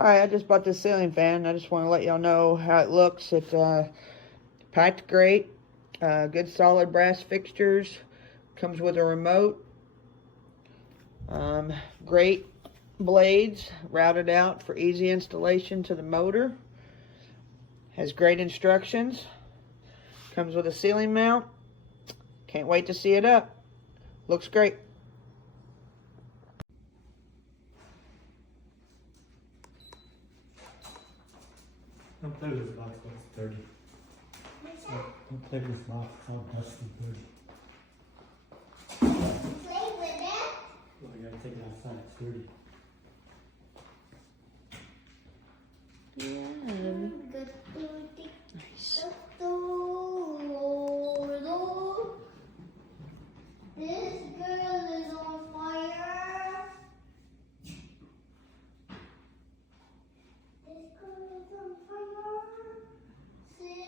Hi, I just bought this ceiling fan. I just want to let y'all know how it looks. It packed great, good solid brass fixtures. Comes with a remote. Great blades routed out for easy installation to the motor. Has great instructions. Comes with a ceiling mount. Can't wait to see it up. Looks great. Don't play with this box, it's dirty. Don't play with this box, it's all dusty and dirty. Play with it? Well, you gotta take it outside, it's dirty. Yeah. Nice. This girl is on fire. This girl is on fire. See?